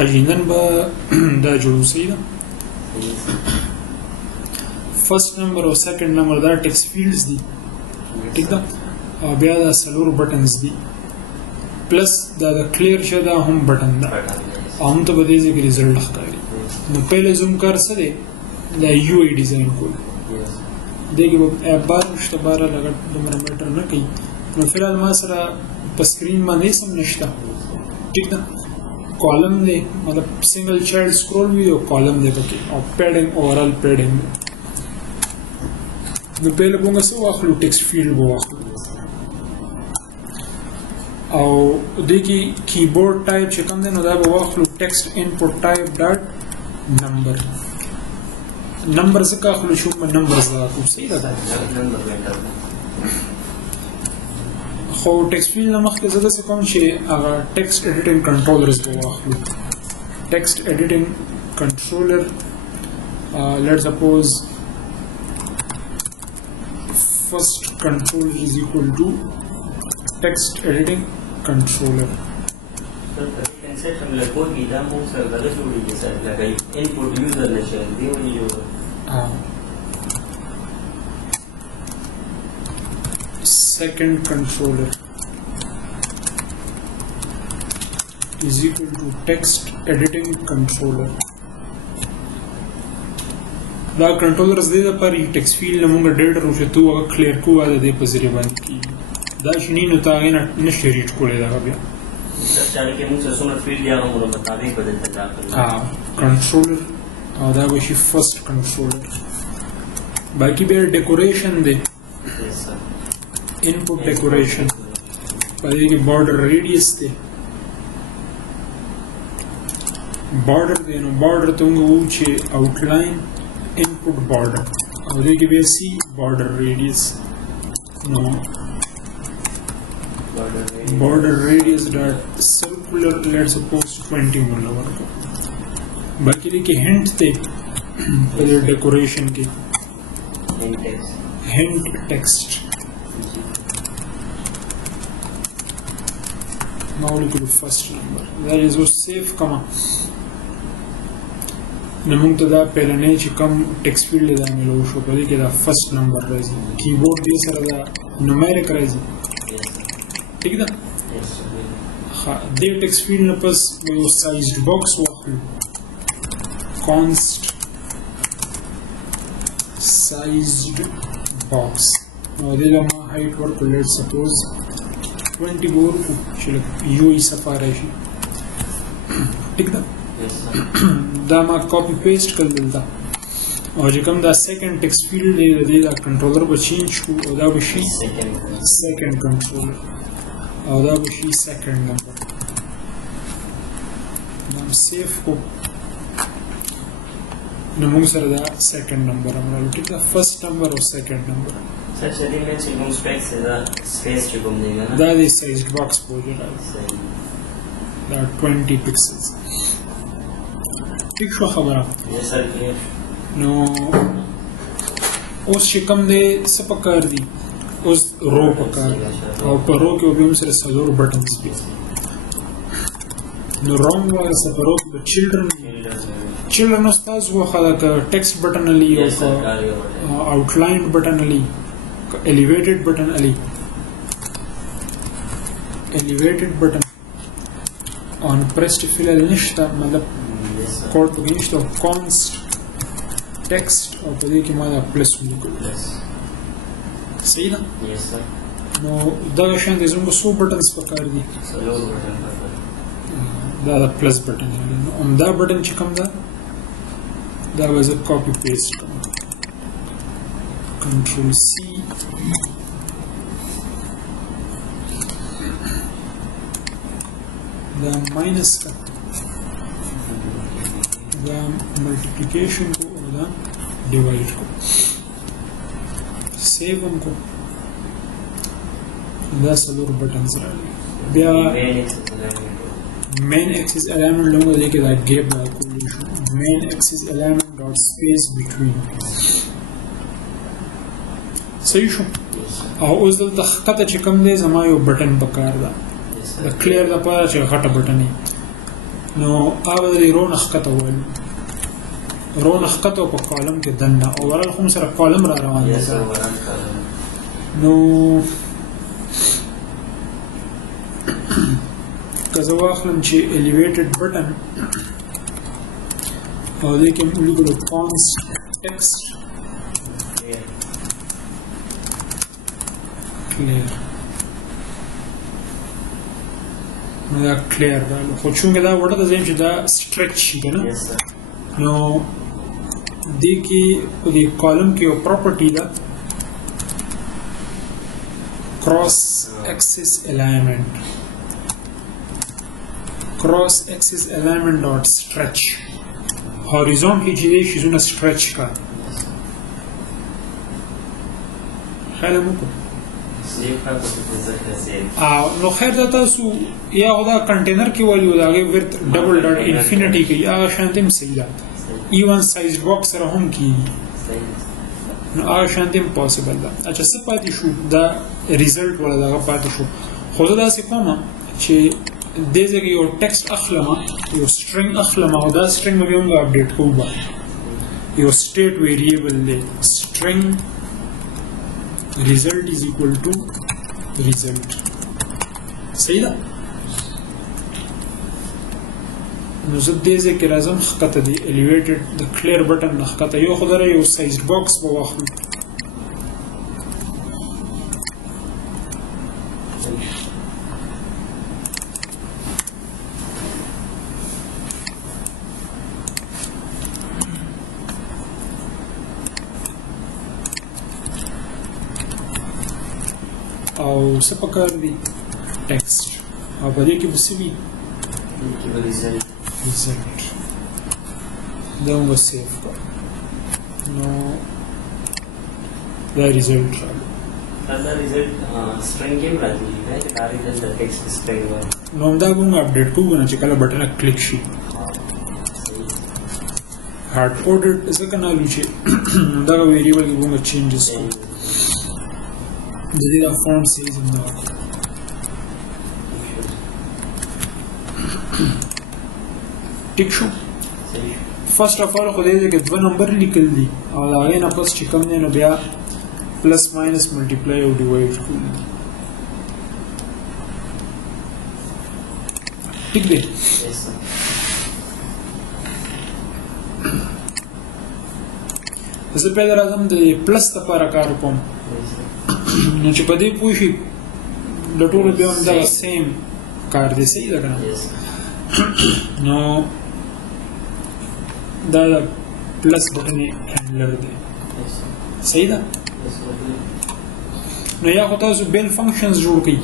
خجیندن به دا جوړو صحیح ده فرست نمبر او سیکنډ نمبر دا ټیکسټ فیلډز دي ٹھیک ده او بیا دا سلور بټنز دي پلس دا د کلیر شه دا هم بټن ده هم ته به دې کې ریزلټ ښکاري نو پهله زوم کار څه دی دا یو ای ډیزاین کول دغه په بار شته بار لګټ دومره میټر نه کوي نو فلحال ما سره په سکرین باندې سم نشته ٹھیک ده کالم دی مطلب سنگل چایلډ سکرول وی او کالم دی پکې او پیډینګ اوورال پیډینګ نو پهله موږ څه واخلو ټیکسټ فیلډ واخلو او دغه کیبورډ ټایپ چې کوم دی نو دا به واخلو ټیکسټ انپوټ ټایپ ډاټ نمبر نمبر څخه اخلو شو په نمبر ځای کوم صحیح ده خو ټیکسټ فیلډ نه مخکې زده څه کوم چې هغه ټیکسټ ایډیټینګ کنټرولرز به واخلو ټیکسټ ایډیټینګ کنټرولر let's suppose first controller is equal to text editing controller from the code we have most of the like input user nation they only use second controller is equal to text editing controller دا کنټرولرز دې لپاره ټیکسټ فیلډ موږ ډېر روښه تو هغه کلیر کوو د دې په ذریعہ باندې کی دا شنی نو تا نه نشي ریډ کولای دا بیا څنګه کې موږ څه فیلډ یا موږ مطابق بدلته دا کنټرولر او دا به شي فرست کنټرولر باقي به ډیکوریشن دی input decoration پدې کې border radius دی border دی نو border ته موږ وو چې outline input border او دې کې به سي border radius نو border radius dot circular let's suppose 20 مولا ورکو باقي دې کې hint دی پدې decoration کې hint text now look at the first number that is what save comma نمونږ ته دا پیلنې چې کوم ټیکسټ فیلډ دا ملو شو په دې کې دا فرست نمبر راځي کیبورډ دې سره دا نومریک راځي ٹھیک ده ها دې ټیکسټ فیلډ نه پس یو سایزډ باکس واخلو const sized box نو دې ما هایټ ورکړو let's suppose 20 بور چې یو ای سفاره شي ٹھیک ده دا ما کاپی پیسٹ کړل دا او چې کوم دا سیکنډ ټیکسټ فیلډ دی دا کنټرولر به چینج کو او دا به شي سیکنډ کنټرولر او دا به شي سیکنډ نمبر دا سیف کو نو موږ سره دا سیکنډ نمبر امرالو ټیک دا فرست نمبر او سیکنډ نمبر سچ دې مې چې موږ سپیس دا سپیس چې کوم دی دا دی سایزډ باکس پوجا دا 20 پکسلز ٹھیک شو خبره نو اوس چې کوم دی څه پکار دي اوس رو پکار او په رو کې به هم سره څلور بټنز دي نو روم وایي څه په رو کې چلډرن استاد وخاله ک ټیکسټ بټن علی او آوټلاین بټن علی elevated button ali elevated button on pressed fill nishta matlab code to nishta const text او په دې کې ما دا پلس ولیکل صحیح ده yes sir نو دا شان د زموږ سو بټنز پکار دي دا پلس بټن نو دا بټن چې کوم دا was a copy paste control C the minus का the multiplication को और the divide को save उनको the सलोर buttons रहे बिया main axis alignment लोगों देखे that gap का correlation main axis alignment dot space between صحیح شو او اوس دلته خطه چې کوم دی زما یو بټن پکار ده د کلیر د پاره چې غټه بټن نو هغه د رو نخکته وایو رو نخکته په کالم کې دننه او ورل خو سره کالم را روان دی Yes, sir. One column. نو که زه واخلم چې elevated button او دې کې موږ ولیکلو const text Clear. clear نو دا clear رالو خو چونکې دا وړه د ځایم چې دا stretch شي که نه Yes, sir. نو دې کې په دې کالم کې یو property ده cross axis alignment dot stretch horizontally چې دې شیزونه stretch کا خیال مو کو Save her, but it is like the same. نو خیر دا تاسو یا خدا کنټینر کې ولیو دا غي ورت ډبل ډاټ انفینټی کې یا شانتم سیدا ایون سایز باکس سره هم کی Same. نو هغه شانتم پوسیبل ده اچھا څه پاتې شو دا ریزلټ ولا دا پاتې شو خو دا څه کوم چې دې ځکه یو ټیکسټ اخلم یو سټرینګ اخلم او دا سټرینګ مې هم اپډیټ کوم یو سټیټ ویریبل دی سټرینګ result is equal to result صحیح ده نو زه دې ځکه راځم خطه دی elevated د clear button نه خطه یو خدای یو sized box په واخلو او څه پکار دی ټیکسټ او په دې کې به څه وي Give a result. result دا موږ سیف کړو نو دا result راغلی As a result, string game راځي right? That result the text string one. نو همدا به موږ اپډیټ کوو نه چې کله بټن کلیک شي هارد کوډډ ځکه نه لو چې دا ویریبل کې موږ چینجز کوو د دې دا فونټ سایز هم نه ټیک شو فرست اف اول خو دې کې 2 نمبر لیکل دي او هغه نه پس چې کوم نه بیا پلس ماینس ملټیپلای او ډیوایډ کول ټیک دی Yes, sir. زه په راځم د پلس لپاره کار کوم Yes, sir. نو چې په دې پوه شي د ټولو بیا هم دغه سیم کار دی صحیح ده که نه Yes, sir. نو دا د پلس بټن هینډلر دی Yes, sir. صحیح ده Yes, sir. نو یا خو تاسو بیل فنکشنز جوړ کړئ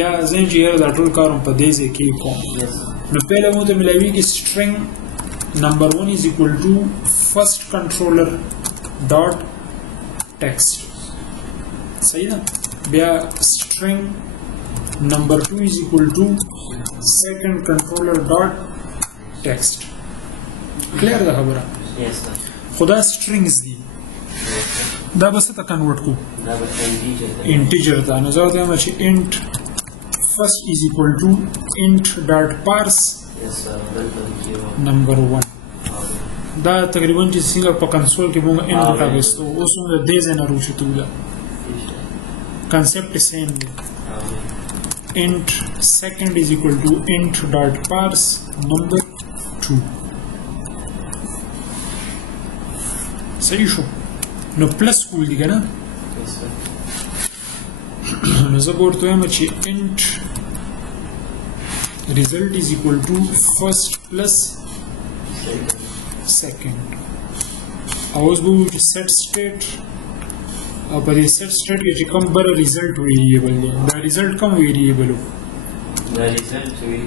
یا زه چې یاره دا ټول کار هم په دې ځای کې کوم Yes, sir. نو پهله مو ته ملاویږي string number 1 is equal to first controller dot text صحیح ده بیا string number 2 is equal to second controller dot text clear ده خبره Yes, sir. خدا strings دي دا بس ته کنورټ کو That was integer. integer ته نو زه ته چې int first is equal to int dot parse Yes, sir. Welcome to you. number 1 دا تقریبا چې څنګه په کنسول کې موږ ان راغستو اوس موږ د دې ځای نه روشتو دا concept same دی int second is equal to int dot parse number 2 صحیح شو نو پلس کول دی کنه Yes, sir. نو زه ورته وایم چې int result is equal to first plus Second. second او اوس به وایو چې set state او په دې set state کې چې کوم بل result variable دی دا result کوم variable و The result will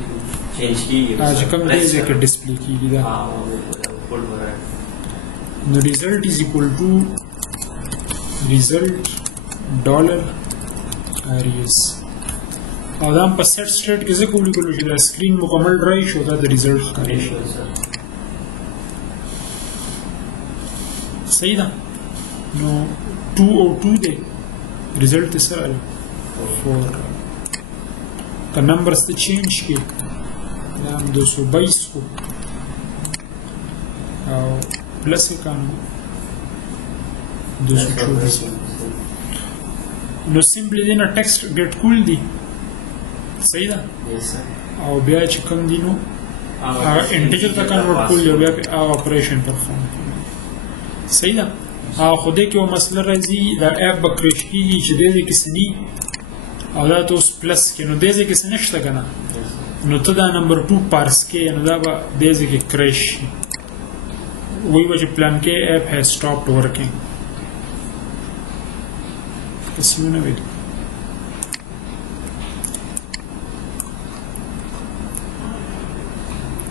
change key. چې کوم دې ځای کې display کیږي دا Full variety. نو result is equal to result dollar arrays او دا هم په set state کې ځکه ولیکلو چې دا screen مکمل ډرای شو دا د result ښکاري شو Yes, sir. صحیح ده نو 2 او 2 دی result یې سره 4 که numbers ته change کې دا هم 222 کو او پلس یې کانو 224 نو سمپلی دی نه ټیکسټ ګیټ کول دی صحیح ده او بیا چې کوم دی نو انټیجر ته کنورټ کول دی بیا اپریشن پرفورم صحیح ده خو دې کې یو مسله راځي دا اپ به کریش کېږي چې دې کې څه دي او دا ته اوس پلس کې نو دې کې څه نشته که نه نو ته دا نمبر 2 پارس کې نو دا به دې کې کریش شي وایي به چې پلان کې اپ هیز سټاپډ ورکینګ قسمونه ویل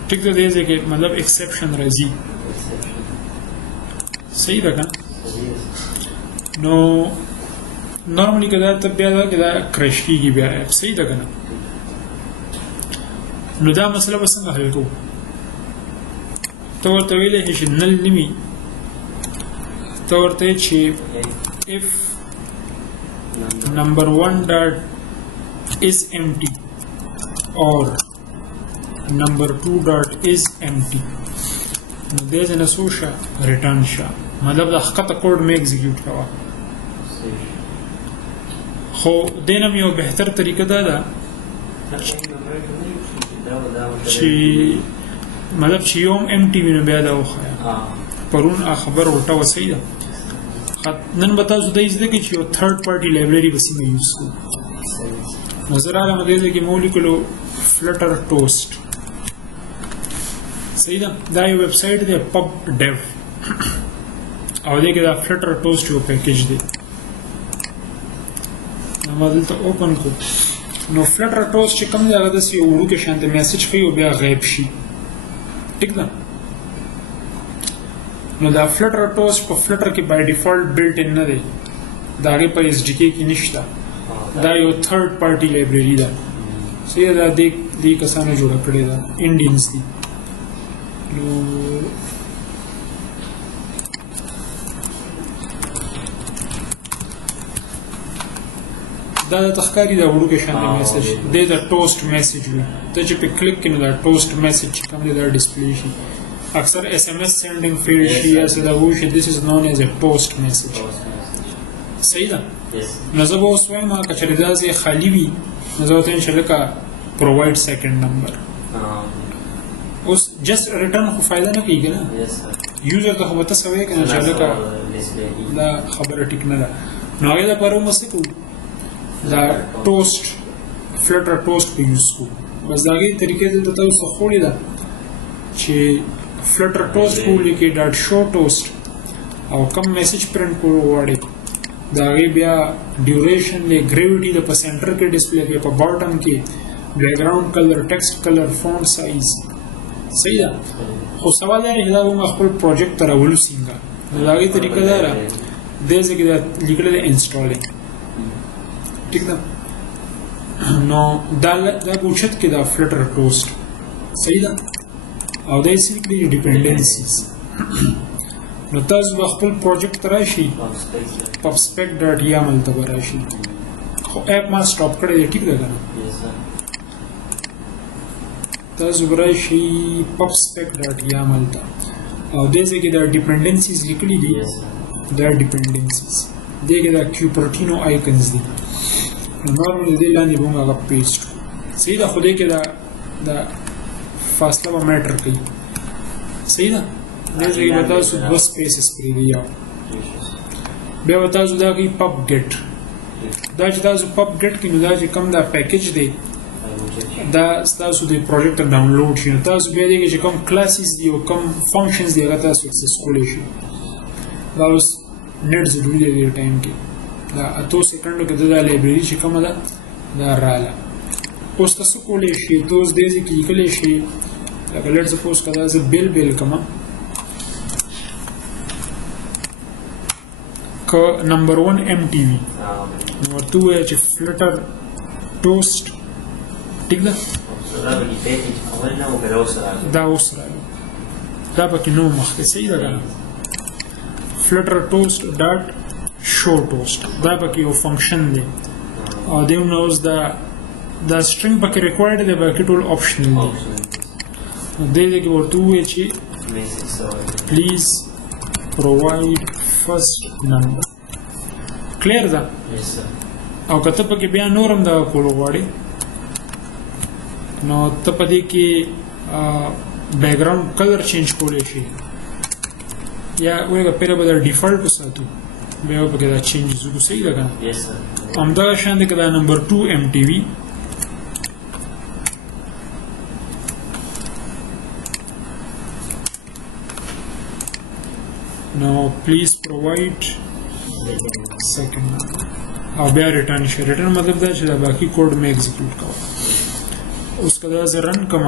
ټیک ده دې کې مطلب ایکسپشن راځي صحیح ده که نو نارملی که دا ته بیا ده که دا کرش کېږي بیا اپ صحیح ده که نه نو دا مسله به څنګه حل کوو ته ورته ویلی شې چې نل نه وي ته ورته یې چې if number 1 dot is empty or number 2 dot is empty نو دې ځای نه څه وشه ریټرن شه مطلب د ښکته کوډ مې ایګزیکیوټ کوه خو دې نه یو بهتر طریقه دا ده چې مطلب چې یو هم empty وي نو بیا دا وښایه پرون خبر ورته وه صحیح ده نن به تاسو دا زده کړئ چې یو تھرډ پارټي لایبرري به څنګه یوز کړو نو زه راغلم دې ځای کې مو ولیکلو فلټر ټوسټ صحیح ده دا یو ویب سایټ دی پب ډیو او دې کې دا فلټر ټوسټ یو پیکیج دی ما دلته اوپن کړو نو فلټر ټوسټ چې کوم دی هغه داسې یو وړوکی شانته میسج ښیي او بیا غیب شي ټیک ده نو دا فلټر ټوسټ په فلټر کې بای ډیفالټ بلټ ان نه دی د هغې په ایس ډي کې نشته دا یو تھرډ پارټي لایبرري ده صحیح ده دې کسانو جوړه کړې ده انډینز دي نو دا د تخکاری دا وړوکی شانته میسج دی د ټوسټ میسج وي ته چې په کلیک کړې نو دا ټوسټ میسج چې کوم دی دا ډسپلی شي اکثر ایس ایم ایس سینډینګ فیلډ شي یا څه دا وشي دس از نون ایز ا ټوسټ میسج صحیح ده نو زه به اوس وایم که چېرې دا ځای خالي وي نو زه ورته وایم چې لکه پرووایډ سیکنډ نمبر اوس جسټ ریټرن خو فایده نه کوي که نه یوزر ته خو به ته څه وایې که نه چې لکه دا خبره ټیک نه ده نو هغې دپاره هم څه کوو دا ټوسټ فلټر ټوسټ په یوز کوو بس د هغې طریقې دلته تاسو خوړې ده چې فلټر ټوسټ کو لیکي ډاټ شو ټوسټ او کم میسج پرنټ کول غواړئ د هغې بیا ډیوریشن دی ګریویټي د په سینټر کې ډسپلی کوي په باټم کې بیک ګراؤنډ کلر ټیکسټ کلر فونټ سایز صحیح ده خو سوال دا دی چې دا به موږ خپل پروجیکټ ته راولو څنګه نو د هغې طریقه دا ده دې ځای کې دا لیکلی دی انسټالینګ ټیک ده نو دا به اوچت کې دا فلټر ټوسټ صحیح ده او دا یې څه لیکلي ډیپنډنسیز نو تاسو به خپل پروجیکټ ته راشئ پب سپیک ډاټ یامل ته به راشئ خو اپ ما سټاپ کړی دی ټیک ده که نه تاسو به راشئ پب سپیک ډاټ یامل ته او دې ځای کې دا ډیپنډنسیز لیکلي دي دا ډیپنډنسیز دې کې دا کیوپرټینو آیکنز دي نو نارملی دې لاندې به موږ هغه پیسټ کړو صحیح ده خو دې کې دا فاصله به میټر کوي صحیح ده دې ځای کې به تاسو 2 سپیسز پرېږدئ یو بیا به تاسو دا کوئ پب ګیټ دا چې تاسو پب ګیټ کړئ نو دا چې کوم دا پیکیج دی دا ستاسو د پروجیکټ ډاونلوډ شي نو تاسو بیا دې کې چې کوم کلاسز دي او کوم فنکشنز دي هغه تاسو اکسس کولی شئ دا اوس نیټ ضروري دی دې ټایم کې دا 8 سیکنډو کې دا لایبرري چې کومه ده دا رااله اوس تاسو کولی شئ ته اوس دې ځای کې لیکلی شئ لکه لیټ سپوز که دا زه بیل کومه که نمبر 1 empty وي نو ورته ووایه چې فلټر ټوسټ ټیک ده دا اوس راغلی دا پکې نو مخکې صحیح ده که نه فلټر ټوسټ ډاټ شو ټوسټ دا پکې یو فنکشن دی او دې نه اوس دا سټرینګ پکې ریکوایرډ دی باقي ټول آپشنل دی دې کې ورته وایي چې Message or please provide first number. Clear ده؟ yes sir. او که ته پکې بیا نورم دا کول غواړې نو ته په دې کې بیک ګراوند کلر چینج کولی شي یا وایي پیره به دا ډیفالټ وساتو بیا به پکې دا چینجز وکړو صحیح ده که نه Yes sir. همدغه شان دی که دا نمبر 2 empty وي نو پلیز پرووایډ second او بیا ریټرن شي ریټرن مطلب دا چې دا باقي کوډ مې ایگزیکیوټ کوم اوس کله زه رن کوم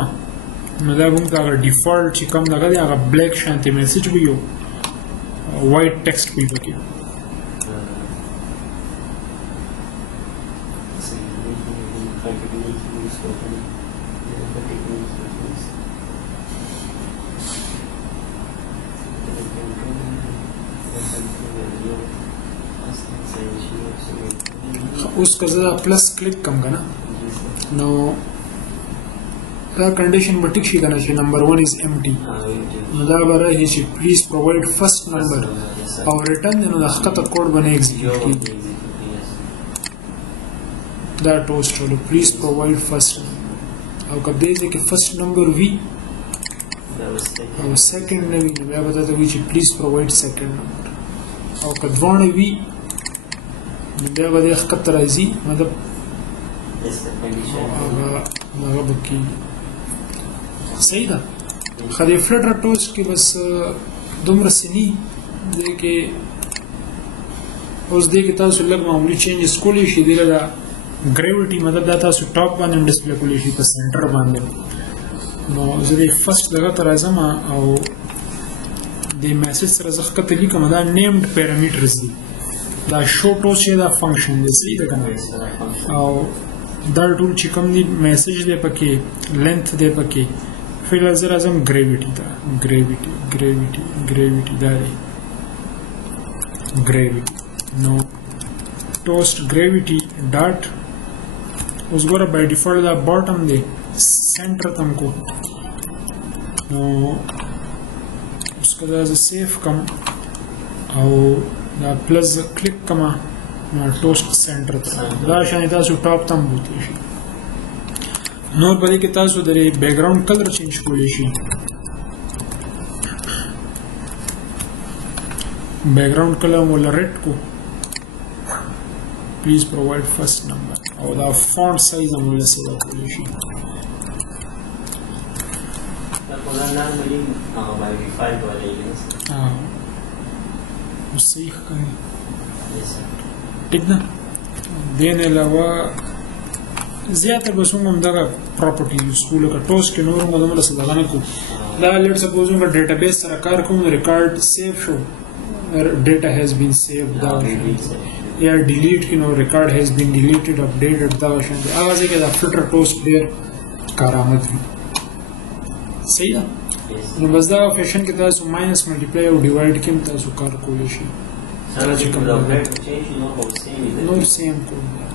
نو دا موږ دا ډیفالټ چې کوم دغه دی هغه بلیک شانتي میسج وي او وایټ ټیکسټ وي پکې اوس که زه دا پلس کلیک کوم که نه نو دا کنډیشن به ټیک شي که نه چې نمبر 1 از empty نو دا به راځي چې پلیز پرووایډ فرست نمبر او ریټرن دی نو د ښکته کوډ به نه ایگزیکیوټ کېږي دا ټوسټ شولو پلیز پرووایډ فرست او که دې ځای کې فرست نمبر وي او سیکنډ نه وي نو بیا به درته وایي چې پلیز پرووایډ سیکنډ نمبر او که دواړه وي نو بیا به دې ښکته راځي مطلب هغه به کېږي صحیح ده ښه د فلټر ټوسټ کې بس دومره څه ني دې کې اوس دې کې تاسو لږ معمولي چینجز کولی شي دې دا ګریویټي مطلب دا تاسو ټاپ باندې ډسپلی کولی شي په سنټر باندې نو زه دې فرست دغه ته راځم او د میسج سره زه ښکته لیکم دا نیمډ پیرامیټرز دي دا شو ټوسټ چې دا فنکشن دی صحیح ده که نه او دا ټول چې کوم دی میسج دی پکې لینث دی پکې فی الحال زه راځم ګریویټي ته ګریویټي دا دی ګریویټي نو ټوسټ ګریویټي ډاټ اوس ګوره بای ډیفالټ دا باټم دی سینټر ته م کو نو اوس که دا زه سیف کم او دا پلس کلیک کما ټوسټ سنټر ته دا شان تاسو ټاپ ته بوتلی شي نور په دې کې تاسو د بیک ګراوند کلر چینج کولی شي بیک ګراوند کلر ولا ریډ کو پلیز پرووایډ فرست نمبر او دا فونټ سایز هم ولا سیده کولی شي صحیح ښکاري ټیک ده دې نه علاوه زیاته بس موږ همدغه پراپرټي یوز کوو لکه ټوسټ کې نور موږ دومره څه دغه نه کوو دا لیټ سپوز موږ ډیټابیس سره کار کوو ریکارډ سیف شو ډیټا هیز بین سیف دا یا ډیلیټ کې نو ریکارډ هیز بین ډیلیټډ اپډیټډ دا شان دي هغه ځای کې دا فلټر ټوسټ ډېر کارآمد وي صحیح ده نو بس دا فیشن کې تاسو ماینس ملټیپلای او ډیوایډ کې هم تاسو کار کولی شي نور سیم کوو